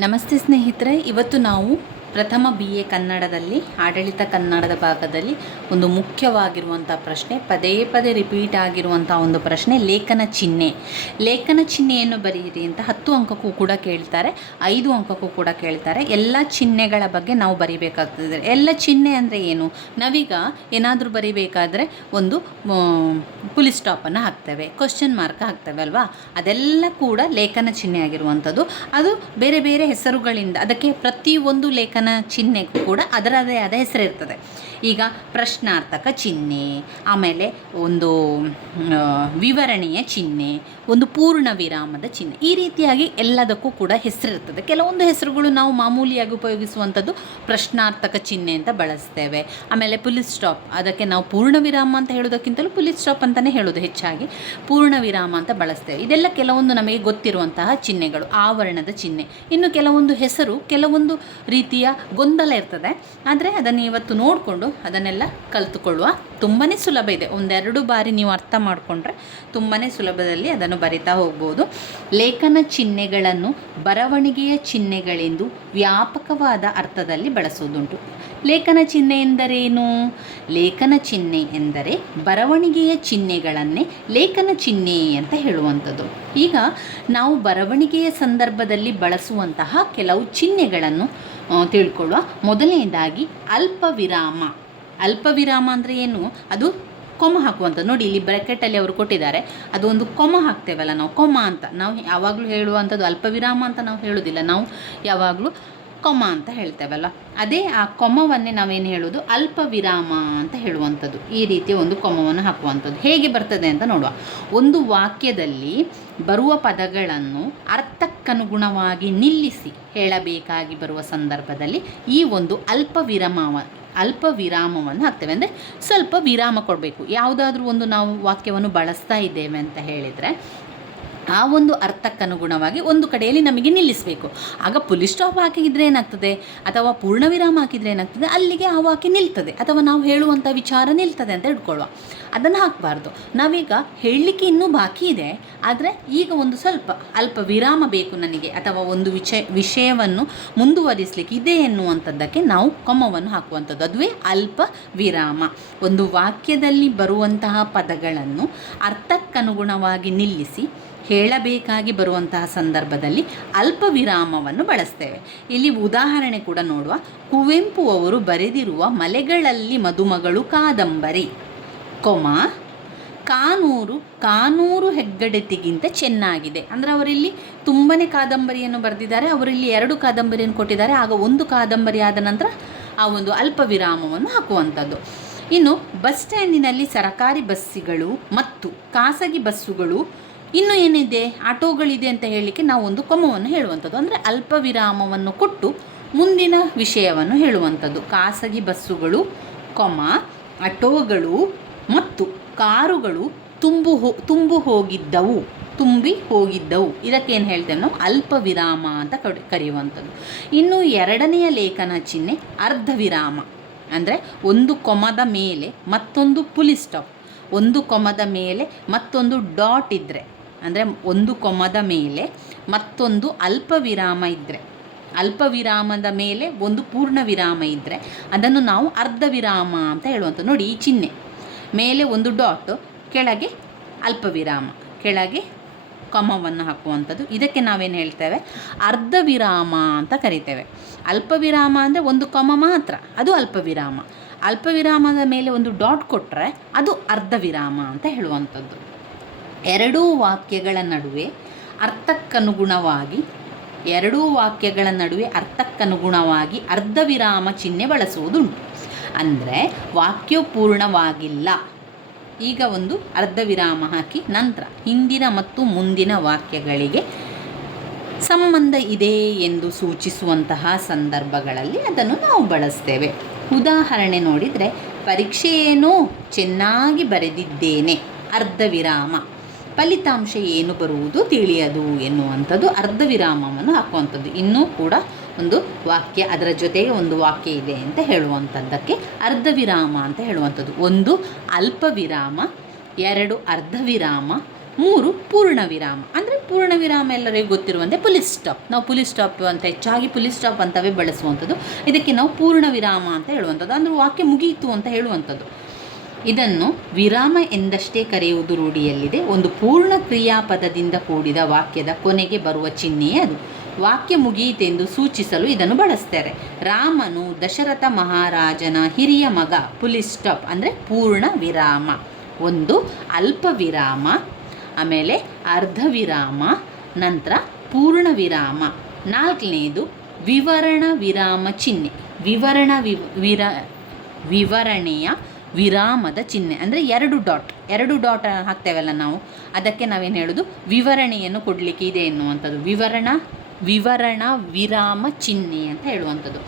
ನಮಸ್ತೆ ಸ್ನೇಹಿತರೆ ಇವತ್ತು ನಾವು ಪ್ರಥಮ ಬಿ ಎ ಕನ್ನಡದಲ್ಲಿ, ಆಡಳಿತ ಕನ್ನಡದ ಭಾಗದಲ್ಲಿ ಒಂದು ಮುಖ್ಯವಾಗಿರುವಂಥ ಪ್ರಶ್ನೆ, ಪದೇ ಪದೇ ರಿಪೀಟ್ ಆಗಿರುವಂಥ ಒಂದು ಪ್ರಶ್ನೆ, ಲೇಖನ ಚಿಹ್ನೆ. ಲೇಖನ ಚಿಹ್ನೆಯನ್ನು ಬರೆಯಿರಿ ಅಂತ ಹತ್ತು ಅಂಕಕ್ಕೂ ಕೂಡ ಕೇಳ್ತಾರೆ, ಐದು ಅಂಕಕ್ಕೂ ಕೂಡ ಕೇಳ್ತಾರೆ. ಎಲ್ಲ ಚಿಹ್ನೆಗಳ ಬಗ್ಗೆ ನಾವು ಬರಿಬೇಕಾಗ್ತದೆ. ಎಲ್ಲ ಚಿಹ್ನೆ ಅಂದರೆ ಏನು? ನಾವೀಗ ಏನಾದರೂ ಬರಿಬೇಕಾದ್ರೆ ಒಂದು ಪುಲಿಸ್ ಸ್ಟಾಪನ್ನು ಹಾಕ್ತೇವೆ ಕ್ವಶನ್ ಮಾರ್ಕ್ ಹಾಕ್ತೇವೆ ಅಲ್ವಾ? ಅದೆಲ್ಲ ಕೂಡ ಲೇಖನ ಚಿಹ್ನೆ ಆಗಿರುವಂಥದ್ದು. ಅದು ಬೇರೆ ಬೇರೆ ಹೆಸರುಗಳಿಂದ, ಅದಕ್ಕೆ ಪ್ರತಿಯೊಂದು ಲೇಖನ ಚಿಹ್ನೆಗೂ ಕೂಡ ಅದರದೇ ಆದ ಹೆಸರಿರ್ತದೆ. ಈಗ ಪ್ರಶ್ನಾರ್ಥಕ ಚಿಹ್ನೆ ಆಮೇಲೆ ಒಂದು ವಿವರಣೆಯ ಚಿಹ್ನೆ ಒಂದು ಪೂರ್ಣ ವಿರಾಮದ ಚಿಹ್ನೆ. ಈ ರೀತಿಯಾಗಿ ಎಲ್ಲದಕ್ಕೂ ಕೂಡ ಹೆಸರಿರ್ತದೆ. ಕೆಲವೊಂದು ಹೆಸರುಗಳು ನಾವು ಮಾಮೂಲಿಯಾಗಿ ಉಪಯೋಗಿಸುವಂಥದ್ದು ಪ್ರಶ್ನಾರ್ಥಕ ಚಿಹ್ನೆ ಅಂತ ಬಳಸ್ತೇವೆ. ಆಮೇಲೆ ಪುಲಿಸ್ ಸ್ಟಾಪ್, ಅದಕ್ಕೆ ನಾವು ಪೂರ್ಣ ವಿರಾಮ ಅಂತ ಹೇಳೋದಕ್ಕಿಂತಲೂ ಪುಲಿಸ್ ಸ್ಟಾಪ್ ಅಂತಲೇ ಹೇಳೋದು ಹೆಚ್ಚಾಗಿ. ಪೂರ್ಣ ವಿರಾಮ ಅಂತ ಬಳಸ್ತೇವೆ. ಇದೆಲ್ಲ ಕೆಲವೊಂದು ನಮಗೆ ಗೊತ್ತಿರುವಂತಹ ಚಿಹ್ನೆಗಳು, ಆವರಣದ ಚಿಹ್ನೆ. ಇನ್ನು ಕೆಲವೊಂದು ಹೆಸರು ಕೆಲವೊಂದು ರೀತಿಯ ಗೊಂದಲ ಇರ್ತದೆ. ಆದರೆ ಅದನ್ನು ಇವತ್ತು ನೋಡಿಕೊಂಡು ಅದನ್ನೆಲ್ಲ ಕಲಿತುಕೊಳ್ಳುವ ತುಂಬಾ ಸುಲಭ ಇದೆ. ಒಂದೆರಡು ಬಾರಿ ನೀವು ಅರ್ಥ ಮಾಡಿಕೊಂಡ್ರೆ ತುಂಬಾ ಸುಲಭದಲ್ಲಿ ಅದನ್ನು ಬರಿತಾ ಹೋಗ್ಬೋದು. ಲೇಖನ ಚಿಹ್ನೆಗಳನ್ನು ಬರವಣಿಗೆಯ ಚಿಹ್ನೆಗಳೆಂದು ವ್ಯಾಪಕವಾದ ಅರ್ಥದಲ್ಲಿ ಬಳಸುವುದುಂಟು. ಲೇಖನ ಚಿಹ್ನೆ ಎಂದರೇನು? ಲೇಖನ ಚಿಹ್ನೆ ಎಂದರೆ ಬರವಣಿಗೆಯ ಚಿಹ್ನೆಗಳನ್ನೇ ಲೇಖನ ಚಿಹ್ನೆ ಅಂತ ಹೇಳುವಂಥದ್ದು. ಈಗ ನಾವು ಬರವಣಿಗೆಯ ಸಂದರ್ಭದಲ್ಲಿ ಬಳಸುವಂತಹ ಕೆಲವು ಚಿಹ್ನೆಗಳನ್ನು ತಿಳ್ಕೊಳ್ಳುವ. ಮೊದಲನೇದಾಗಿ ಅಲ್ಪ ವಿರಾಮ ಅಲ್ಪ ವಿರಾಮ ಅಂದರೆ ಏನು? ಅದು ಕೊಮ ಹಾಕುವಂಥದ್ದು. ನೋಡಿ, ಇಲ್ಲಿ ಬ್ರ್ಯಾಕೆಟಲ್ಲಿ ಅವರು ಕೊಟ್ಟಿದ್ದಾರೆ. ಅದು ಒಂದು ಕೊಮ ಹಾಕ್ತೇವಲ್ಲ ನಾವು. ಕೊಮ ಅಂತ. ನಾವು ಯಾವಾಗಲೂ ಹೇಳುವಂಥದ್ದು ಅಲ್ಪ ವಿರಾಮ ಅಂತ ನಾವು ಹೇಳೋದಿಲ್ಲ ನಾವು ಯಾವಾಗಲೂ ಕೊಮ ಅಂತ ಹೇಳ್ತೇವಲ್ಲ. ಅದೇ ಆ ಕೊಮವನ್ನೇ ನಾವೇನು ಹೇಳೋದು ಅಲ್ಪ ವಿರಾಮ ಅಂತ ಹೇಳುವಂಥದ್ದು. ಈ ರೀತಿಯ ಒಂದು ಕೊಮವನ್ನು ಹಾಕುವಂಥದ್ದು. ಹೇಗೆ ಬರ್ತದೆ ಅಂತ ನೋಡುವ. ಒಂದು ವಾಕ್ಯದಲ್ಲಿ ಬರುವ ಪದಗಳನ್ನು ಅರ್ಥಕ್ಕನುಗುಣವಾಗಿ ನಿಲ್ಲಿಸಿ ಹೇಳಬೇಕಾಗಿ ಬರುವ ಸಂದರ್ಭದಲ್ಲಿ ಈ ಒಂದು ಅಲ್ಪ ವಿರಾಮ ಅಲ್ಪ ವಿರಾಮವನ್ನು ಹಾಕ್ತೇವೆ. ಅಂದರೆ ಸ್ವಲ್ಪ ವಿರಾಮ ಕೊಡಬೇಕು. ಯಾವುದಾದ್ರೂ ಒಂದು ನಾವು ವಾಕ್ಯವನ್ನು ಬಳಸ್ತಾ ಇದ್ದೇವೆ ಅಂತ ಹೇಳಿದರೆ ಆ ಒಂದು ಅರ್ಥಕ್ಕನುಗುಣವಾಗಿ ಒಂದು ಕಡೆಯಲ್ಲಿ ನಮಗೆ ನಿಲ್ಲಿಸಬೇಕು. ಆಗ ಪುಲಿ ಸ್ಟಾಪ್ ಹಾಕಿದ್ರೆ ಏನಾಗ್ತದೆ? ಅಥವಾ ಪೂರ್ಣ ವಿರಾಮ ಹಾಕಿದರೆ ಏನಾಗ್ತದೆ? ಅಲ್ಲಿಗೆ ಆ ವಾಕ್ಯ ನಿಲ್ತದೆ. ಅಥವಾ ನಾವು ಹೇಳುವಂಥ ವಿಚಾರ ನಿಲ್ತದೆ ಅಂತ ಇಟ್ಕೊಳ್ಳುವ ಅದನ್ನು ಹಾಕಬಾರ್ದು. ನಾವೀಗ ಹೇಳಲಿಕ್ಕೆ ಇನ್ನೂ ಬಾಕಿ ಇದೆ. ಆದರೆ ಈಗ ಒಂದು ಸ್ವಲ್ಪ ಅಲ್ಪ ವಿರಾಮ ಬೇಕು ನನಗೆ. ಅಥವಾ ಒಂದು ವಿಷಯ ವಿಷಯವನ್ನು ಮುಂದುವರಿಸಲಿಕ್ಕೆ ಇದೆ ಎನ್ನುವಂಥದ್ದಕ್ಕೆ ನಾವು ಕೊಮ್ಮವನ್ನು ಹಾಕುವಂಥದ್ದು. ಅದುವೇ ಅಲ್ಪ ವಿರಾಮ. ಒಂದು ವಾಕ್ಯದಲ್ಲಿ ಬರುವಂತಹ ಪದಗಳನ್ನು ಅರ್ಥಕ್ಕನುಗುಣವಾಗಿ ನಿಲ್ಲಿಸಿ ಹೇಳಬೇಕಾಗಿ ಬರುವಂತಹ ಸಂದರ್ಭದಲ್ಲಿ ಅಲ್ಪ ವಿರಾಮವನ್ನು ಬಳಸ್ತೇವೆ. ಇಲ್ಲಿ ಉದಾಹರಣೆ ಕೂಡ ನೋಡುವ. ಕುವೆಂಪು ಅವರು ಬರೆದಿರುವ ಮಲೆಗಳಲ್ಲಿ ಮದುಮಗಳು ಕಾದಂಬರಿ. ಕೊಮ, ಕಾನೂರು ಕಾನೂರು ಹೆಗ್ಗಡೆತಿಗಿಂತ ಚೆನ್ನಾಗಿದೆ. ಅಂದರೆ ಅವರಿಲ್ಲಿ ತುಂಬನೇ ಕಾದಂಬರಿಯನ್ನು ಬರೆದಿದ್ದಾರೆ. ಅವರಿಲ್ಲಿ ಎರಡು ಕಾದಂಬರಿಯನ್ನು ಕೊಟ್ಟಿದ್ದಾರೆ. ಆಗ ಒಂದು ಕಾದಂಬರಿ ಆದ ನಂತರ ಆ ಒಂದು ಅಲ್ಪ ವಿರಾಮವನ್ನು ಹಾಕುವಂಥದ್ದು. ಇನ್ನು ಬಸ್ ಸ್ಟ್ಯಾಂಡಿನಲ್ಲಿ ಸರಕಾರಿ ಬಸ್ಸುಗಳು ಮತ್ತು ಖಾಸಗಿ ಬಸ್ಸುಗಳು ಇನ್ನು ಏನಿದೆ? ಆಟೋಗಳಿದೆ ಅಂತ ಹೇಳಲಿಕ್ಕೆ ನಾವು ಒಂದು ಕೊಮವನ್ನು ಹೇಳುವಂಥದ್ದು. ಅಂದರೆ ಅಲ್ಪ ವಿರಾಮವನ್ನು ಕೊಟ್ಟು ಮುಂದಿನ ವಿಷಯವನ್ನು ಹೇಳುವಂಥದ್ದು. ಖಾಸಗಿ ಬಸ್ಸುಗಳು, ಕೊಮ, ಆಟೋಗಳು ಮತ್ತು ಕಾರುಗಳು ತುಂಬು ಹೋ, ತುಂಬು ಹೋಗಿದ್ದವು, ತುಂಬಿ ಹೋಗಿದ್ದವು. ಇದಕ್ಕೇನು ಹೇಳ್ತೇವೆ ನಾವು? ಅಲ್ಪ ವಿರಾಮ ಅಂತ ಕರೆಯುವಂಥದ್ದು. ಇನ್ನು ಎರಡನೆಯ ಲೇಖನ ಚಿಹ್ನೆ ಅರ್ಧ ವಿರಾಮ ಅಂದರೆ ಒಂದು ಕೊಮದ ಮೇಲೆ ಮತ್ತೊಂದು ಪುಲಿ ಸ್ಟಾಪ್. ಒಂದು ಕೊಮದ ಮೇಲೆ ಮತ್ತೊಂದು ಡಾಟ್ ಇದ್ದರೆ ಅಂದರೆ ಒಂದು ಕೊಮದ ಮೇಲೆ ಮತ್ತೊಂದು ಅಲ್ಪ ವಿರಾಮ ಇದ್ದರೆ ಅಲ್ಪ ವಿರಾಮದ ಮೇಲೆ ಒಂದು ಪೂರ್ಣ ವಿರಾಮ ಇದ್ದರೆ ಅದನ್ನು ನಾವು ಅರ್ಧ ವಿರಾಮ ಅಂತ ಹೇಳುವಂಥ ನೋಡಿ ಈ ಚಿಹ್ನೆ. ಮೇಲೆ ಒಂದು ಡಾಟ್, ಕೆಳಗೆ ಅಲ್ಪ ವಿರಾಮ ಕೆಳಗೆ ಕೊಮವನ್ನು ಹಾಕುವಂಥದ್ದು. ಇದಕ್ಕೆ ನಾವೇನು ಹೇಳ್ತೇವೆ? ಅರ್ಧ ವಿರಾಮ ಅಂತ ಕರಿತೇವೆ. ಅಲ್ಪ ವಿರಾಮ ಅಂದರೆ ಒಂದು ಕೊಮ ಮಾತ್ರ, ಅದು ಅಲ್ಪ ವಿರಾಮ ಅಲ್ಪ ವಿರಾಮದ ಮೇಲೆ ಒಂದು ಡಾಟ್ ಕೊಟ್ಟರೆ ಅದು ಅರ್ಧ ವಿರಾಮ ಅಂತ ಹೇಳುವಂಥದ್ದು. ಎರಡೂ ವಾಕ್ಯಗಳ ನಡುವೆ ಅರ್ಥಕ್ಕನುಗುಣವಾಗಿ, ಎರಡೂ ವಾಕ್ಯಗಳ ನಡುವೆ ಅರ್ಥಕ್ಕನುಗುಣವಾಗಿ ಅರ್ಧ ವಿರಾಮ ಚಿಹ್ನೆ ಬಳಸುವುದುಂಟು. ಅಂದರೆ ವಾಕ್ಯ ಪೂರ್ಣವಾಗಿಲ್ಲ. ಈಗ ಒಂದು ಅರ್ಧ ವಿರಾಮ ಹಾಕಿ ನಂತರ ಹಿಂದಿನ ಮತ್ತು ಮುಂದಿನ ವಾಕ್ಯಗಳಿಗೆ ಸಂಬಂಧ ಇದೆ ಎಂದು ಸೂಚಿಸುವಂತಹ ಸಂದರ್ಭಗಳಲ್ಲಿ ಅದನ್ನು ನಾವು ಬಳಸ್ತೇವೆ. ಉದಾಹರಣೆ ನೋಡಿದರೆ, ಪರೀಕ್ಷೆಯೇನೋ ಚೆನ್ನಾಗಿ ಬರೆದಿದ್ದೇನೆ ಅರ್ಧ ವಿರಾಮ ಫಲಿತಾಂಶ ಏನು ಬರುವುದು ತಿಳಿಯದು ಎನ್ನುವಂಥದ್ದು ಅರ್ಧ ವಿರಾಮವನ್ನು ಹಾಕುವಂಥದ್ದು. ಇನ್ನೂ ಕೂಡ ಒಂದು ವಾಕ್ಯ, ಅದರ ಜೊತೆಗೆ ಒಂದು ವಾಕ್ಯ ಇದೆ ಅಂತ ಹೇಳುವಂಥದ್ದಕ್ಕೆ ಅರ್ಧ ವಿರಾಮ ಅಂತ ಹೇಳುವಂಥದ್ದು. ಒಂದು ಅಲ್ಪ ವಿರಾಮ ಎರಡು ಅರ್ಧ ವಿರಾಮ ಮೂರು ಪೂರ್ಣ ವಿರಾಮ ಅಂದರೆ ಪೂರ್ಣ ವಿರಾಮ ಎಲ್ಲರಿಗೂ ಗೊತ್ತಿರುವಂತೆ ಪುಲಿಸ್ ಸ್ಟಾಪ್. ನಾವು ಪುಲಿಸ್ ಸ್ಟಾಪ್ ಅಂತ ಹೆಚ್ಚಾಗಿ ಪುಲಿಸ್ ಸ್ಟಾಪ್ ಅಂತವೇ ಬಳಸುವಂಥದ್ದು. ಇದಕ್ಕೆ ನಾವು ಪೂರ್ಣ ವಿರಾಮ ಅಂತ ಹೇಳುವಂಥದ್ದು. ಅಂದರೆ ವಾಕ್ಯ ಮುಗಿಯಿತು ಅಂತ ಹೇಳುವಂಥದ್ದು. ಇದನ್ನು ವಿರಾಮ ಎಂದಷ್ಟೇ ಕರೆಯುವುದು ರೂಢಿಯಲ್ಲಿದೆ. ಒಂದು ಪೂರ್ಣ ಕ್ರಿಯಾಪದದಿಂದ ಕೂಡಿದ ವಾಕ್ಯದ ಕೊನೆಗೆ ಬರುವ ಚಿಹ್ನೆಯೇ ಅದು. ವಾಕ್ಯ ಮುಗಿಯಿತೆಂದು ಸೂಚಿಸಲು ಇದನ್ನು ಬಳಸ್ತಾರೆ. ರಾಮನು ದಶರಥ ಮಹಾರಾಜನ ಹಿರಿಯ ಮಗ ಪುಲಿಸ್ ಸ್ಟಾಪ್, ಅಂದರೆ ಪೂರ್ಣ ವಿರಾಮ. ಒಂದು ಅಲ್ಪ ವಿರಾಮ, ಆಮೇಲೆ ಅರ್ಧ ವಿರಾಮ, ನಂತರ ಪೂರ್ಣ ವಿರಾಮ. ನಾಲ್ಕನೇದು ವಿವರಣ ವಿರಾಮ ಚಿಹ್ನೆ. ವಿವರಣ ವಿವ ವಿರ ವಿವರಣೆಯ ವಿರಾಮದ ಚಿಹ್ನೆ, ಅಂದರೆ ಎರಡು ಡಾಟ್ ಎರಡು ಡಾಟ್ ಹಾಕ್ತೇವಲ್ಲ ನಾವು. ಅದಕ್ಕೆ ನಾವೇನು ಹೇಳೋದು? ವಿವರಣೆಯನ್ನು ಕೊಡಲಿಕ್ಕೆ ಇದೆ ಎನ್ನುವಂಥದ್ದು. ವಿವರಣ ವಿವರಣ, ವಿರಾಮ, ಚಿಹ್ನೆ ಅಂತ ಹೇಳುವಂಥದ್ದು.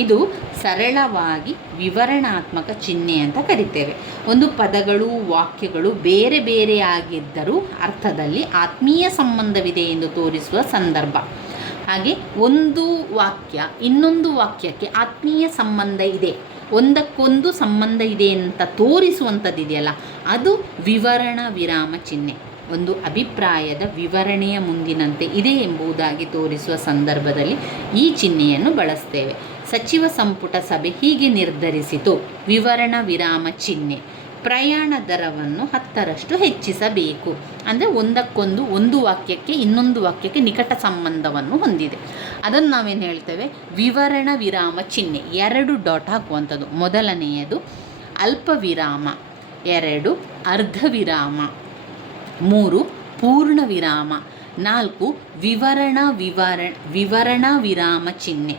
ಇದು ಸರಳವಾಗಿ ವಿವರಣಾತ್ಮಕ ಚಿಹ್ನೆ ಅಂತ ಕರಿತೇವೆ. ಒಂದು ಪದಗಳು, ವಾಕ್ಯಗಳು ಬೇರೆ ಬೇರೆಯಾಗಿದ್ದರೂ ಅರ್ಥದಲ್ಲಿ ಆತ್ಮೀಯ ಸಂಬಂಧವಿದೆ ಎಂದು ತೋರಿಸುವ ಸಂದರ್ಭ. ಹಾಗೆ ಒಂದು ವಾಕ್ಯ ಇನ್ನೊಂದು ವಾಕ್ಯಕ್ಕೆ ಆತ್ಮೀಯ ಸಂಬಂಧ ಇದೆ. ಒಂದಕ್ಕೊಂದು ಸಂಬಂಧ ಇದೆ ಅಂತ ತೋರಿಸುವಂಥದ್ದಿದೆಯಲ್ಲ, ಅದು ವಿವರಣ ವಿರಾಮ ಚಿಹ್ನೆ. ಒಂದು ಅಭಿಪ್ರಾಯದ ವಿವರಣೆಯ ಮುಂದಿನಂತೆ ಇದೆ ಎಂಬುದಾಗಿ ತೋರಿಸುವ ಸಂದರ್ಭದಲ್ಲಿ ಈ ಚಿಹ್ನೆಯನ್ನು ಬಳಸ್ತೇವೆ. ಸಚಿವ ಸಂಪುಟ ಸಭೆ ಹೀಗೆ ನಿರ್ಧರಿಸಿತು. ವಿವರಣ ವಿರಾಮ ಚಿಹ್ನೆ. ಪ್ರಯಾಣ ದರವನ್ನು ಹತ್ತರಷ್ಟು ಹೆಚ್ಚಿಸಬೇಕು. ಅಂದರೆ ಒಂದಕ್ಕೊಂದು ಒಂದು ವಾಕ್ಯಕ್ಕೆ ಇನ್ನೊಂದು ವಾಕ್ಯಕ್ಕೆ ನಿಕಟ ಸಂಬಂಧವನ್ನು ಹೊಂದಿದೆ. ಅದನ್ನು ನಾವೇನು ಹೇಳ್ತೇವೆ? ವಿವರಣ ವಿರಾಮ ಚಿಹ್ನೆ. ಎರಡು ಡಾಟ್ ಹಾಕುವಂಥದ್ದು. ಮೊದಲನೆಯದು ಅಲ್ಪ ವಿರಾಮ. ಎರಡು ಅರ್ಧ ವಿರಾಮ. ಮೂರು ಪೂರ್ಣ ವಿರಾಮ. ನಾಲ್ಕು ವಿವರಣ ವಿವರ ವಿವರಣ ವಿರಾಮ ಚಿಹ್ನೆ.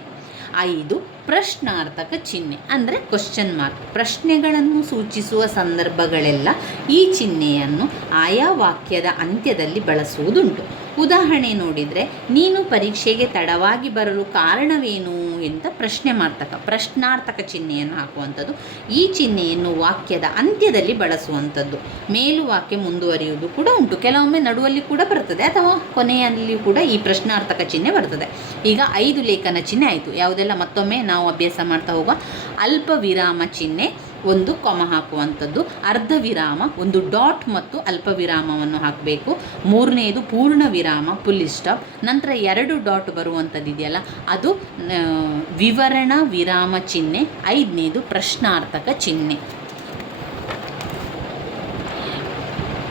ಐದು ಪ್ರಶ್ನಾರ್ಥಕ ಚಿಹ್ನೆ, ಅಂದರೆ ಕ್ವಶನ್ ಮಾರ್ಕ್ ಪ್ರಶ್ನೆಗಳನ್ನು ಸೂಚಿಸುವ ಸಂದರ್ಭಗಳೆಲ್ಲ ಈ ಚಿಹ್ನೆಯನ್ನು ಆಯಾ ವಾಕ್ಯದ ಅಂತ್ಯದಲ್ಲಿ ಬಳಸುವುದುಂಟು. ಉದಾಹರಣೆ ನೋಡಿದರೆ, ನೀನು ಪರೀಕ್ಷೆಗೆ ತಡವಾಗಿ ಬರಲು ಕಾರಣವೇನು? ಅಂತ ಪ್ರಶ್ನೆ ಮಾರ್ತಕ ಪ್ರಶ್ನಾರ್ಥಕ ಚಿಹ್ನೆಯನ್ನು ಹಾಕುವಂಥದ್ದು. ಈ ಚಿಹ್ನೆಯನ್ನು ವಾಕ್ಯದ ಅಂತ್ಯದಲ್ಲಿ ಬಳಸುವಂಥದ್ದು. ಮೇಲು ವಾಕ್ಯ ಮುಂದುವರಿಯುವುದು ಕೂಡ ಉಂಟು. ಕೆಲವೊಮ್ಮೆ ನಡುವಲ್ಲಿ ಕೂಡ ಬರ್ತದೆ ಅಥವಾ ಕೊನೆಯಲ್ಲಿ ಕೂಡ ಈ ಪ್ರಶ್ನಾರ್ಥಕ ಚಿಹ್ನೆ ಬರ್ತದೆ. ಈಗ ಐದು ಲೇಖನ ಚಿಹ್ನೆ ಆಯಿತು. ಯಾವುದೆಲ್ಲ? ಮತ್ತೊಮ್ಮೆ ನಾವು ಅಭ್ಯಾಸ ಮಾಡ್ತಾ ಹೋಗುವ ಅಲ್ಪ ವಿರಾಮ ಚಿಹ್ನೆ. ಒಂದು ಕೊಮ ಹಾಕುವಂಥದ್ದು, ಅರ್ಧ ವಿರಾಮ, ಒಂದು ಡಾಟ್ ಮತ್ತು ಅಲ್ಪ ವಿರಾಮವನ್ನು ಹಾಕಬೇಕು. ಮೂರನೆಯದು ಪೂರ್ಣ ವಿರಾಮ ಪುಲ್ಲಿ ಸ್ಟಾಪ್. ನಂತರ ಎರಡು ಡಾಟ್ ಬರುವಂಥದ್ದು ಇದೆಯಲ್ಲ, ಅದು ವಿವರಣ ವಿರಾಮ ಚಿಹ್ನೆ, ಐದನೇದು ಪ್ರಶ್ನಾರ್ಥಕ ಚಿಹ್ನೆ.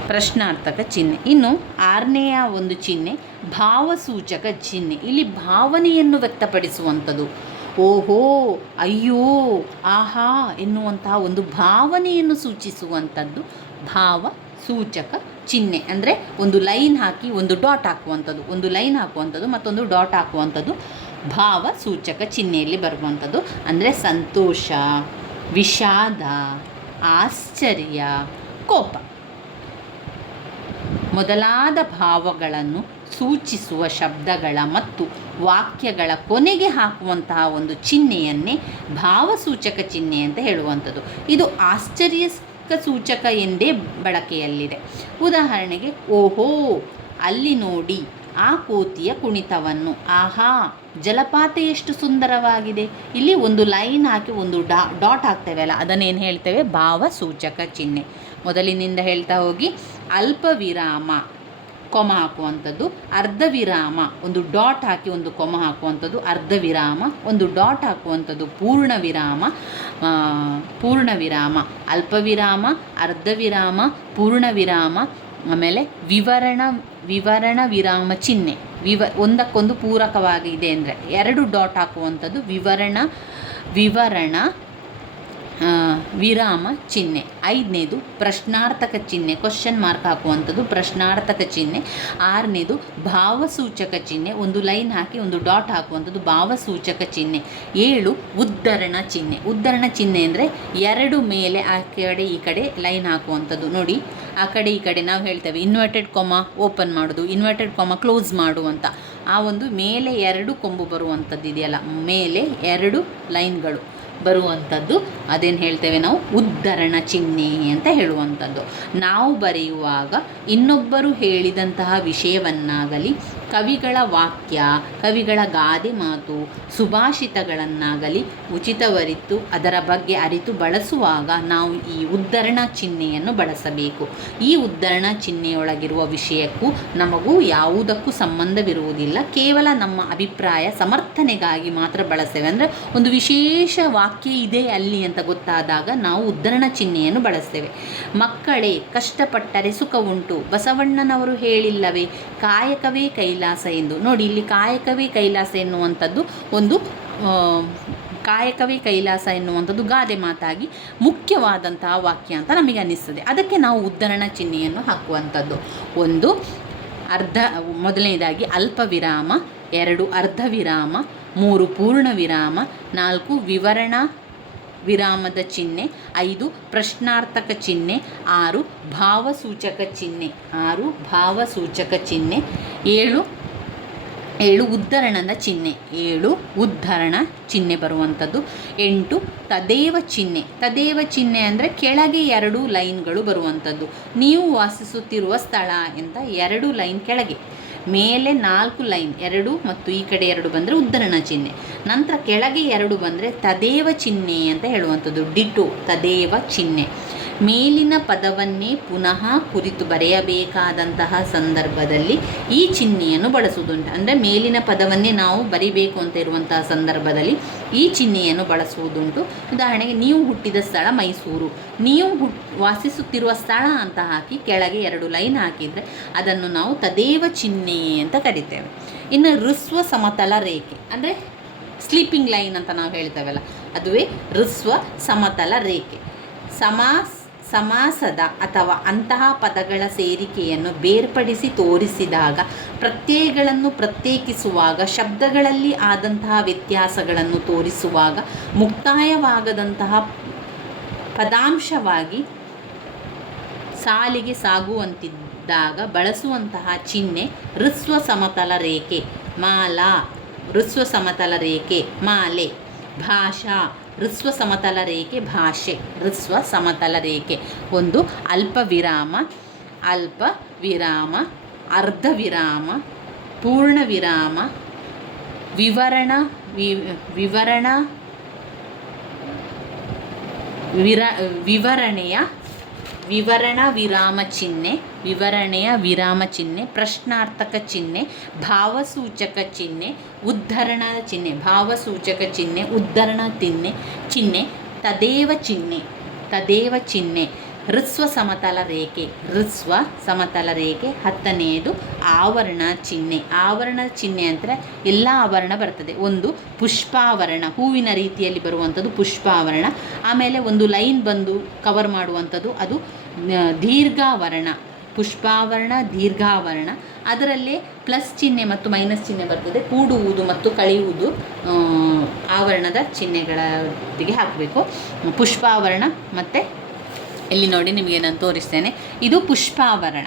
ಪ್ರಶ್ನಾರ್ಥಕ ಚಿಹ್ನೆ. ಇನ್ನು ಆರನೆಯ ಒಂದು ಚಿಹ್ನೆ, ಭಾವಸೂಚಕ ಚಿಹ್ನೆ. ಇಲ್ಲಿ ಭಾವನೆಯನ್ನು ವ್ಯಕ್ತಪಡಿಸುವಂಥದ್ದು. ಓಹೋ, ಅಯ್ಯೋ, ಆಹಾ ಎನ್ನುವಂತಹ ಒಂದು ಭಾವನೆಯನ್ನು ಸೂಚಿಸುವಂಥದ್ದು, ಭಾವ, ಸೂಚಕ, ಚಿಹ್ನೆ. ಅಂದರೆ ಒಂದು ಲೈನ್ ಹಾಕಿ ಒಂದು ಡಾಟ್ ಹಾಕುವಂಥದ್ದು, ಒಂದು ಲೈನ್ ಹಾಕುವಂಥದ್ದು, ಮತ್ತೊಂದು ಡಾಟ್ ಹಾಕುವಂಥದ್ದು, ಭಾವ, ಸೂಚಕ, ಚಿಹ್ನೆಯಲ್ಲಿ ಬರುವಂಥದ್ದು. ಅಂದರೆ ಸಂತೋಷ, ವಿಷಾದ, ಆಶ್ಚರ್ಯ, ಕೋಪ. ಮೊದಲಾದ ಭಾವಗಳನ್ನು ಸೂಚಿಸುವ ಶಬ್ದಗಳ ಮತ್ತು ವಾಕ್ಯಗಳ ಕೊನೆಗೆ ಹಾಕುವಂತಹ ಒಂದು ಚಿಹ್ನೆಯನ್ನೇ ಭಾವಸೂಚಕ ಚಿಹ್ನೆ ಅಂತ ಹೇಳುವಂಥದ್ದು. ಇದು ಆಶ್ಚರ್ಯಕ ಸೂಚಕ ಎಂದೇ ಬಳಕೆಯಲ್ಲಿದೆ. ಉದಾಹರಣೆಗೆ, ಓಹೋ, ಅಲ್ಲಿ ನೋಡಿ, ಆ ಕೋತಿಯ ಕುಣಿತವನ್ನು, ಆಹಾ ಜಲಪಾತ ಎಷ್ಟು ಸುಂದರವಾಗಿದೆ. ಇಲ್ಲಿ ಒಂದು ಲೈನ್ ಹಾಕಿ ಒಂದು ಡಾ, ಡಾಟ್ ಹಾಕ್ತೇವೆ ಅಲ್ಲ, ಅದನ್ನೇನು ಹೇಳ್ತೇವೆ? ಭಾವಸೂಚಕ ಚಿಹ್ನೆ. ಮೊದಲಿನಿಂದ ಹೇಳ್ತಾ ಹೋಗಿ ಅಲ್ಪ ವಿರಾಮ ಕೊಮ ಹಾಕುವಂಥದ್ದು ಅರ್ಧ ವಿರಾಮ ಒಂದು ಡಾಟ್ ಹಾಕಿ ಒಂದು ಕೊಮ ಹಾಕುವಂಥದ್ದು ಅರ್ಧ ವಿರಾಮ ಒಂದು ಡಾಟ್ ಹಾಕುವಂಥದ್ದು ಪೂರ್ಣ ವಿರಾಮ ಪೂರ್ಣ ವಿರಾಮ ಅಲ್ಪ ವಿರಾಮ ಅರ್ಧ ವಿರಾಮ ಪೂರ್ಣ ವಿರಾಮ ಆಮೇಲೆ ವಿವರಣ ವಿವರಣ ವಿರಾಮ ಚಿಹ್ನೆ, ವಿವ, ಒಂದಕ್ಕೊಂದು ಪೂರಕವಾಗಿದೆ ಅಂದರೆ ಎರಡು ಡಾಟ್ ಹಾಕುವಂಥದ್ದು ವಿವರಣ ವಿವರಣ ವಿರಾಮ ಚಿಹ್ನೆ. ಐದನೇದು ಪ್ರಶ್ನಾರ್ಥಕ ಚಿಹ್ನೆ. ಕ್ವಶನ್ ಮಾರ್ಕ್ ಹಾಕುವಂಥದ್ದು ಪ್ರಶ್ನಾರ್ಥಕ ಚಿಹ್ನೆ. ಆರನೇದು ಭಾವಸೂಚಕ ಚಿಹ್ನೆ. ಒಂದು ಲೈನ್ ಹಾಕಿ ಒಂದು ಡಾಟ್ ಹಾಕುವಂಥದ್ದು ಭಾವಸೂಚಕ ಚಿಹ್ನೆ. ಏಳು ಉದ್ಧರಣ ಚಿಹ್ನೆ. ಉದ್ಧರಣ ಚಿಹ್ನೆ ಅಂದರೆ ಎರಡು ಮೇಲೆ ಆ ಕಡೆ ಈ ಕಡೆ ಲೈನ್ ಹಾಕುವಂಥದ್ದು. ನೋಡಿ, ಆ ಕಡೆ ಈ ಕಡೆ ನಾವು ಹೇಳ್ತೇವೆ ಇನ್ವರ್ಟೆಡ್ ಕೊಮ ಓಪನ್ ಮಾಡೋದು ಇನ್ವರ್ಟೆಡ್ ಕೊಮ ಕ್ಲೋಸ್ ಮಾಡು ಅಂತ. ಆ ಒಂದು ಮೇಲೆ ಎರಡು ಕೊಂಬು ಬರುವಂಥದ್ದು ಇದೆಯಲ್ಲ ಮೇಲೆ ಎರಡು ಲೈನ್ಗಳು. ಬರುವಂಥದ್ದು ಅದೇನು ಹೇಳ್ತೇವೆ ನಾವು? ಉದ್ಧರಣ ಚಿಹ್ನೆ ಅಂತ ಹೇಳುವಂಥದ್ದು ನಾವು ಬರೆಯುವಾಗ ಇನ್ನೊಬ್ಬರು ಹೇಳಿದಂತಹ ವಿಷಯವನ್ನಾಗಲಿ ಕವಿಗಳ ವಾಕ್ಯ, ಕವಿಗಳ ಗಾದೆ ಮಾತು ಸುಭಾಷಿತಗಳನ್ನಾಗಲಿ ಉಚಿತವರಿತು ಅದರ ಬಗ್ಗೆ ಅರಿತು ಬಳಸುವಾಗ ನಾವು ಈ ಉದ್ಧರಣ ಚಿಹ್ನೆಯನ್ನು ಬಳಸಬೇಕು. ಈ ಉದ್ಧರಣ ಚಿಹ್ನೆಯೊಳಗಿರುವ ವಿಷಯಕ್ಕೂ ನಮಗೂ ಯಾವುದಕ್ಕೂ ಸಂಬಂಧವಿರುವುದಿಲ್ಲ. ಕೇವಲ ನಮ್ಮ ಅಭಿಪ್ರಾಯ ಸಮರ್ಥನೆಗಾಗಿ ಮಾತ್ರ ಬಳಸ್ತೇವೆ ಅಂದರೆ ಒಂದು ವಿಶೇಷ ವಾಕ್ಯ ಇದೆ ಅಲ್ಲಿ ಅಂತ ಗೊತ್ತಾದಾಗ ನಾವು ಉದ್ಧರಣ ಚಿಹ್ನೆಯನ್ನು ಬಳಸ್ತೇವೆ ಮಕ್ಕಳೇ, ಕಷ್ಟಪಟ್ಟರೆ ಸುಖ ಉಂಟು. ಬಸವಣ್ಣನವರು ಹೇಳಿಲ್ಲವೇ, ಕಾಯಕವೇ ಕೈಲಾಸ ಎಂದು. ನೋಡಿ, ಇಲ್ಲಿ ಕಾಯಕವೇ ಕೈಲಾಸ ಎನ್ನುವಂಥದ್ದು ಒಂದು ಕಾಯಕವೇ ಕೈಲಾಸ ಎನ್ನುವಂಥದ್ದು ಗಾದೆ ಮಾತಾಗಿ ಮುಖ್ಯವಾದಂತಹ ವಾಕ್ಯ ಅಂತ ನಮಗೆ ಅನ್ನಿಸ್ತದೆ. ಅದಕ್ಕೆ ನಾವು ಉದ್ಧರಣ ಚಿಹ್ನೆಯನ್ನು ಹಾಕುವಂಥದ್ದು. ಒಂದು, ಅರ್ಧ, ಮೊದಲನೇದಾಗಿ ಅಲ್ಪ ವಿರಾಮ, ಎರಡು ಅರ್ಧ ವಿರಾಮ, ಮೂರು ಪೂರ್ಣ ವಿರಾಮ, ನಾಲ್ಕು ವಿವರಣ ವಿರಾಮದ ಚಿಹ್ನೆ, ಐದು, ಪ್ರಶ್ನಾರ್ಥಕ ಚಿಹ್ನೆ, ಆರು, ಭಾವಸೂಚಕ ಚಿಹ್ನೆ, ಆರು, ಭಾವಸೂಚಕ ಚಿಹ್ನೆ, ಏಳು ಏಳು ಉದ್ಧರಣದ ಚಿಹ್ನೆ, ಏಳು ಉದ್ಧರಣ ಚಿಹ್ನೆ ಬರುವಂಥದ್ದು, ಎಂಟು, ತದೇವ ಚಿಹ್ನೆ ತದೇವ ಚಿಹ್ನೆ ಅಂದರೆ ಕೆಳಗೆ ಎರಡು ಲೈನ್ಗಳು ಬರುವಂಥದ್ದು, ನೀವು ವಾಸಿಸುತ್ತಿರುವ ಸ್ಥಳ ಅಂತ ಎರಡು ಲೈನ್ ಕೆಳಗೆ. ಮೇಲೆ ನಾಲ್ಕು ಲೈನ್, ಎರಡು ಮತ್ತು ಈ ಕಡೆ ಎರಡು ಬಂದರೆ ಉದ್ಧರಣ ಚಿಹ್ನೆ. ನಂತರ ಕೆಳಗೆ ಎರಡು ಬಂದರೆ ತದೇವ ಚಿಹ್ನೆ ಅಂತ ಹೇಳುವಂಥದ್ದು. ಡಿಟೋ, ತದೇವ ಚಿಹ್ನೆ. ಮೇಲಿನ ಪದವನ್ನೇ ಪುನಃ ಕುರಿತು ಬರೆಯಬೇಕಾದಂತಹ ಸಂದರ್ಭದಲ್ಲಿ ಈ ಚಿಹ್ನೆಯನ್ನು ಬಳಸುವುದುಂಟು. ಅಂದರೆ ಮೇಲಿನ ಪದವನ್ನೇ ನಾವು ಬರಿಬೇಕು ಅಂತ ಇರುವಂತಹ ಸಂದರ್ಭದಲ್ಲಿ ಈ ಚಿಹ್ನೆಯನ್ನು ಬಳಸುವುದುಂಟು. ಉದಾಹರಣೆಗೆ ನೀವು ಹುಟ್ಟಿದ ಸ್ಥಳ ಮೈಸೂರು. ನೀವು ಹುಟ್, ವಾಸಿಸುತ್ತಿರುವ ಸ್ಥಳ ಅಂತ ಹಾಕಿ ಕೆಳಗೆ ಎರಡು ಲೈನ್ ಹಾಕಿದರೆ ಅದನ್ನು ನಾವು ತದೇವ ಚಿಹ್ನೆ ಅಂತ ಕರಿತೇವೆ. ಇನ್ನು ಋಸ್ವ ಸಮತಲ ರೇಖೆ, ಅಂದರೆ ಸ್ಲೀಪಿಂಗ್ ಲೈನ್ ಅಂತ ನಾವು ಹೇಳ್ತೇವಲ್ಲ, ಅದುವೇ ಋಸ್ವ ಸಮತಲ ರೇಖೆ. ಸಮಾಸ್ ಸಮಾಸದ ಅಥವಾ ಅಂತಹ ಪದಗಳ ಸೇರಿಕೆಯನ್ನು ಬೇರ್ಪಡಿಸಿ ತೋರಿಸಿದಾಗ, ಪ್ರತ್ಯಯಗಳನ್ನು ಪ್ರತ್ಯೇಕಿಸುವಾಗ, ಶಬ್ದಗಳಲ್ಲಿ ಆದಂತಹ ವ್ಯತ್ಯಾಸಗಳನ್ನು ತೋರಿಸುವಾಗ ಮುಕ್ತಾಯವಾಗದಂತಹ ಪದಾಂಶವಾಗಿ ಸಾಲಿಗೆ ಸಾಗುವಂತಿದ್ದಾಗ ಬಳಸುವಂತಹ ಚಿಹ್ನೆ ಋಸ್ವ ಸಮತಲ ರೇಖೆ, ಮಾಲಾ ಋಸ್ವ ಸಮತಲ ರೇಖೆ, ಮಾಲೆ, ಭಾಷಾ ಋಸ್ವ ಸಮತಲ ರೇಖೆ ಭಾಷೆ ಋಸ್ವ ಸಮತಲ ರೇಖೆ. ಒಂದು ಅಲ್ಪ ವಿರಾಮ ಅಲ್ಪ ವಿರಾಮ, ಅರ್ಧ ವಿರಾಮ, ಪೂರ್ಣ ವಿರಾಮ, ವಿವರಣ, ವಿ, ವಿವರಣ, ವಿರ, ವಿವರಣೆಯ ವಿವರಣ ವಿರಾಮ ಚಿಹ್ನೆ, ವಿವರಣೆಯ ವಿರಾಮ ಚಿಹ್ನೆ, ಪ್ರಶ್ನಾರ್ಥಕ ಚಿಹ್ನೆ, ಭಾವಸೂಚಕ ಚಿಹ್ನೆ, ಉದ್ಧರಣ ಚಿಹ್ನೆ, ಭಾವಸೂಚಕ ಚಿಹ್ನೆ, ಉದ್ಧರಣ ಚಿಹ್ನೆ ಚಿಹ್ನೆ, ತದೇವ ಚಿಹ್ನೆ ತದೇವ ಚಿಹ್ನೆ ಋಸ್ವ ಸಮತಲ ರೇಖೆ ಋಸ್ವ ಸಮತಲ ರೇಖೆ, ಹತ್ತನೆಯದು ಆವರಣ ಚಿಹ್ನೆ. ಆವರಣ ಚಿಹ್ನೆ ಅಂದರೆ ಎಲ್ಲ ಆವರಣ ಬರ್ತದೆ. ಒಂದು ಪುಷ್ಪಾವರಣ, ಹೂವಿನ ರೀತಿಯಲ್ಲಿ ಬರುವಂಥದ್ದು ಪುಷ್ಪಾವರಣ. ಆಮೇಲೆ ಒಂದು ಲೈನ್ ಬಂದು ಕವರ್ ಮಾಡುವಂಥದ್ದು ಅದು ದೀರ್ಘಾವರಣ, ಪುಷ್ಪಾವರಣ, ದೀರ್ಘಾವರಣ, ಅದರಲ್ಲೇ ಪ್ಲಸ್ ಚಿಹ್ನೆ ಮತ್ತು ಮೈನಸ್ ಚಿಹ್ನೆ ಬರ್ತದೆ. ಕೂಡುವುದು ಮತ್ತು ಕಳೆಯುವುದು ಆವರಣದ ಚಿಹ್ನೆಗಳೊಟ್ಟಿಗೆ ಹಾಕಬೇಕು. ಪುಷ್ಪಾವರಣ ಮತ್ತು ಇಲ್ಲಿ ನೋಡಿ ನಿಮಗೆ ನಾನು ತೋರಿಸ್ತೇನೆ. ಇದು ಪುಷ್ಪಾವರಣ.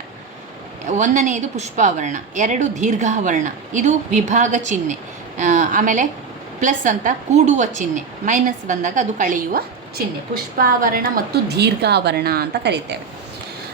ಒಂದನೆಯದು ಪುಷ್ಪಾವರಣ, ಎರಡು ದೀರ್ಘಾವರಣ, ಇದು ವಿಭಾಗ ಚಿಹ್ನೆ. ಆಮೇಲೆ ಪ್ಲಸ್ ಅಂತ ಕೂಡುವ ಚಿಹ್ನೆ ಮೈನಸ್ ಬಂದಾಗ ಅದು ಕಳೆಯುವ ಚಿಹ್ನೆ, ಪುಷ್ಪಾವರಣ ಮತ್ತು ದೀರ್ಘಾವರಣ ಅಂತ ಕರೀತೇವೆ.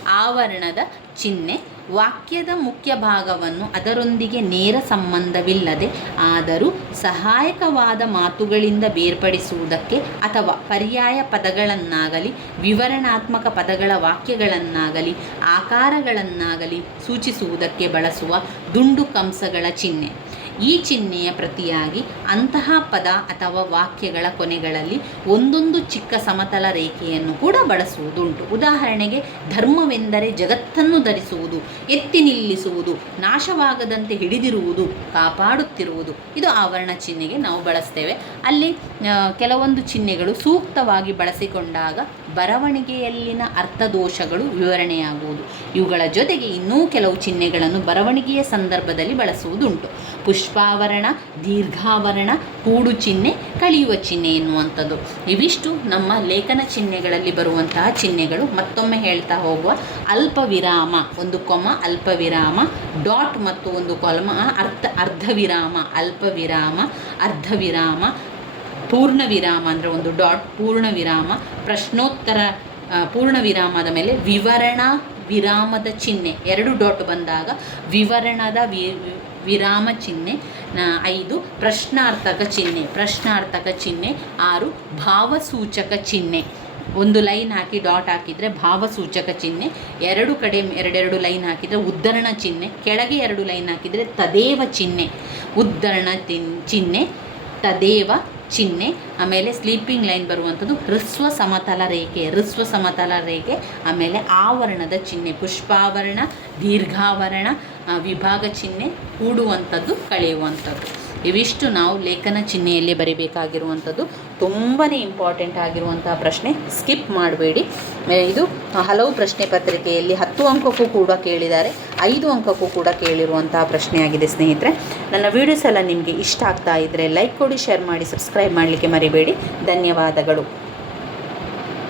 ಆವರಣದ ಚಿಹ್ನೆ ವಾಕ್ಯದ ಮುಖ್ಯ ಭಾಗವನ್ನು ಅದರೊಂದಿಗೆ ನೇರ ಸಂಬಂಧವಿಲ್ಲದೆ ಆದರೂ ಸಹಾಯಕವಾದ ಮಾತುಗಳಿಂದ ಬೇರ್ಪಡಿಸುವುದಕ್ಕೆ ಅಥವಾ ಪರ್ಯಾಯ ಪದಗಳನ್ನಾಗಲಿ, ವಿವರಣಾತ್ಮಕ ಪದಗಳ ವಾಕ್ಯಗಳನ್ನಾಗಲಿ, ಆಕಾರಗಳನ್ನಾಗಲಿ ಸೂಚಿಸುವುದಕ್ಕೆ ಬಳಸುವ ದುಂಡು ಕಂಸಗಳ ಚಿಹ್ನೆ. ಈ ಚಿಹ್ನೆಯ ಪ್ರತಿಯಾಗಿ ಅಂತಹ ಪದ ಅಥವಾ ವಾಕ್ಯಗಳ ಕೊನೆಗಳಲ್ಲಿ ಒಂದೊಂದು ಚಿಕ್ಕ ಸಮತಲ ರೇಖೆಯನ್ನು ಕೂಡ ಬಳಸುವುದುಂಟು. ಉದಾಹರಣೆಗೆ, ಧರ್ಮವೆಂದರೆ ಜಗತ್ತನ್ನು ಧರಿಸುವುದು, ಎತ್ತಿ ನಿಲ್ಲಿಸುವುದು, ನಾಶವಾಗದಂತೆ ಹಿಡಿದಿರುವುದು, ಕಾಪಾಡುತ್ತಿರುವುದು. ಇದು ಆವರಣ ಚಿಹ್ನೆಗೆ ನಾವು ಬಳಸ್ತೇವೆ. ಅಲ್ಲಿ ಕೆಲವೊಂದು ಚಿಹ್ನೆಗಳು ಸೂಕ್ತವಾಗಿ ಬಳಸಿಕೊಂಡಾಗ ಬರವಣಿಗೆಯಲ್ಲಿನ ಅರ್ಥದೋಷಗಳು ವಿವರಣೆಯಾಗುವುದು. ಇವುಗಳ ಜೊತೆಗೆ ಇನ್ನೂ ಕೆಲವು ಚಿಹ್ನೆಗಳನ್ನು ಬರವಣಿಗೆಯ ಸಂದರ್ಭದಲ್ಲಿ ಬಳಸುವುದುಂಟು. ಪುಷ್ಪಾವರಣ, ದೀರ್ಘಾವರಣ, ಕೂಡು ಚಿಹ್ನೆ, ಕಳೆಯುವ ಚಿಹ್ನೆ ಎನ್ನುವಂಥದ್ದು. ಇವಿಷ್ಟು ನಮ್ಮ ಲೇಖನ ಚಿಹ್ನೆಗಳಲ್ಲಿ ಬರುವಂತಹ ಚಿಹ್ನೆಗಳು. ಮತ್ತೊಮ್ಮೆ ಹೇಳ್ತಾ ಹೋಗುವ ಅಲ್ಪ ವಿರಾಮ ಒಂದು ಕೊಮ ಅಲ್ಪ ವಿರಾಮ ಡಾಟ್ ಮತ್ತು ಒಂದು ಕೊಲಮ ಅರ್ಥ ಅರ್ಧ ವಿರಾಮ ಅಲ್ಪ ವಿರಾಮ ಅರ್ಧ ವಿರಾಮ ಪೂರ್ಣ ವಿರಾಮ ಅಂದರೆ ಒಂದು ಡಾಟ್ ಪೂರ್ಣ ವಿರಾಮ ಪ್ರಶ್ನೋತ್ತರ ಪೂರ್ಣ ವಿರಾಮದ ಮೇಲೆ ವಿವರಣ ವಿರಾಮದ ಚಿಹ್ನೆ. ಎರಡು ಡಾಟ್ ಬಂದಾಗ ವಿವರಣದ ವಿ ವಿರಾಮ ಚಿಹ್ನೆ ಐದು ಪ್ರಶ್ನಾರ್ಥಕ ಚಿಹ್ನೆ ಪ್ರಶ್ನಾರ್ಥಕ ಚಿಹ್ನೆ, ಆರು ಭಾವಸೂಚಕ ಚಿಹ್ನೆ. ಒಂದು ಲೈನ್ ಹಾಕಿ ಡಾಟ್ ಹಾಕಿದರೆ ಭಾವಸೂಚಕ ಚಿಹ್ನೆ, ಎರಡು ಕಡೆ ಎರಡೆರಡು ಲೈನ್ ಹಾಕಿದರೆ ಉದ್ಧರಣ ಚಿಹ್ನೆ, ಕೆಳಗೆ ಎರಡು ಲೈನ್ ಹಾಕಿದರೆ ತದೇವ ಚಿಹ್ನೆ. ಉದ್ಧರಣ ಚಿಹ್ನೆ, ತದೇವ ಚಿಹ್ನೆ, ಆಮೇಲೆ ಸ್ಲೀಪಿಂಗ್ ಲೈನ್ ಬರುವಂಥದ್ದು ಹೃಸ್ವ ಸಮತಲ ರೇಖೆ ಹೃಸ್ವ ಸಮತಲ ರೇಖೆ, ಆಮೇಲೆ ಆವರಣದ ಚಿಹ್ನೆ, ಪುಷ್ಪಾವರಣ, ದೀರ್ಘಾವರಣ ವಿಭಾಗ ಚಿಹ್ನೆ ಕೂಡುವಂಥದ್ದು, ಕಳೆಯುವಂಥದ್ದು. ಇವಿಷ್ಟು ನಾವು ಲೇಖನ ಚಿಹ್ನೆಯಲ್ಲಿ ಬರಿಬೇಕಾಗಿರುವಂಥದ್ದು. ತುಂಬಾ ಇಂಪಾರ್ಟೆಂಟ್ ಆಗಿರುವಂತಹ ಪ್ರಶ್ನೆ ಸ್ಕಿಪ್ ಮಾಡಬೇಡಿ. ಇದು ಹಲವು ಪ್ರಶ್ನೆ ಪತ್ರಿಕೆಯಲ್ಲಿ ಹತ್ತು ಅಂಕಕ್ಕೂ ಕೂಡ ಕೇಳಿದ್ದಾರೆ, ಐದು ಅಂಕಕ್ಕೂ ಕೂಡ ಕೇಳಿರುವಂತಹ ಪ್ರಶ್ನೆಯಾಗಿದೆ ಸ್ನೇಹಿತರೆ. ನನ್ನ ವೀಡಿಯೋಸ್ ಎಲ್ಲ ನಿಮಗೆ ಇಷ್ಟ ಆಗ್ತಾ ಇದ್ದರೆ ಲೈಕ್ ಕೊಡಿ ಶೇರ್ ಮಾಡಿ ಸಬ್ಸ್ಕ್ರೈಬ್ ಮಾಡಲಿಕ್ಕೆ ಮರಿಬೇಡಿ. ಧನ್ಯವಾದಗಳು.